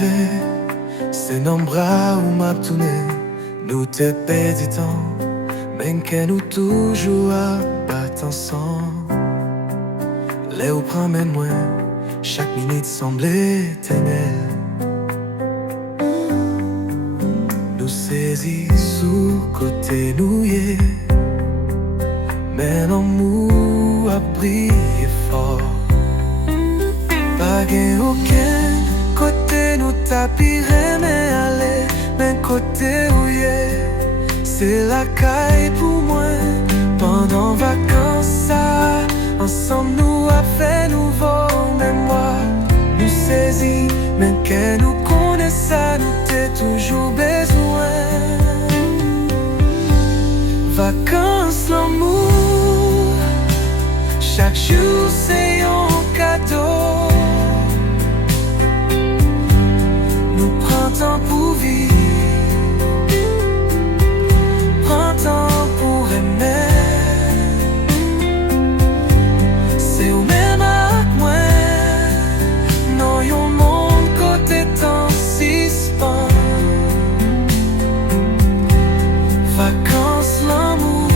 levé, c'est nos bras où m'a tourné. Nous te péditons, mais que nous toujours à battre ensemble. Les ou promène moi, chaque minute semble éternelle. Nous saisis sous côté nouillé, mais l'amour a brillé fort. Pas gain aucun côté nous tapiré, mais aller, mais côté où c'est la caille pour moi. Pendant vacances, ça, ensemble nous a fait nouveau mémoire. Nous saisis, mais que nous connaissons, nous t'es toujours besoin. Vacances, l'amour, chaque jour c'est un cadeau. Nous prenons temps pour vivre, prends temps pour aimer. C'est au même avec moi, non yon monde côté temps suspend. Vacances l'amour,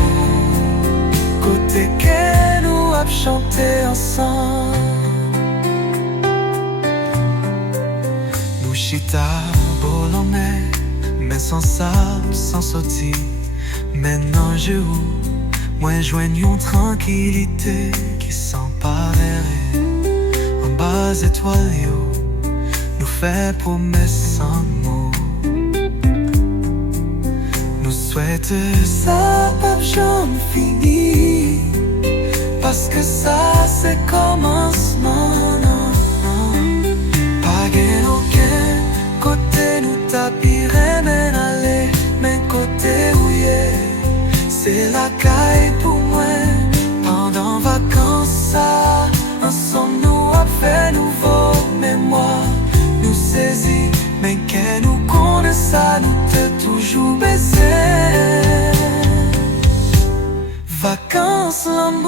côté que nous a chanté ensemble. Nous chita bolonais, mais sans sable, sans sautis. Maintenant je où, moi joignons tranquillité qui s'emparerait. En bas étoilé, nous fait promesse sans mots. Nous souhaite ça pas jamais fini, parce que ça c'est commencement. Non, non. Pas gain aucun côté nous tapirait, mais aller, mais côté où c'est la caille pour moi. Pendant vacances, ça, ensemble nous a fait nouveau mémoire. Nous saisis, mais que nous connaissons, nous t'es toujours baisé. Vacances, l'amour.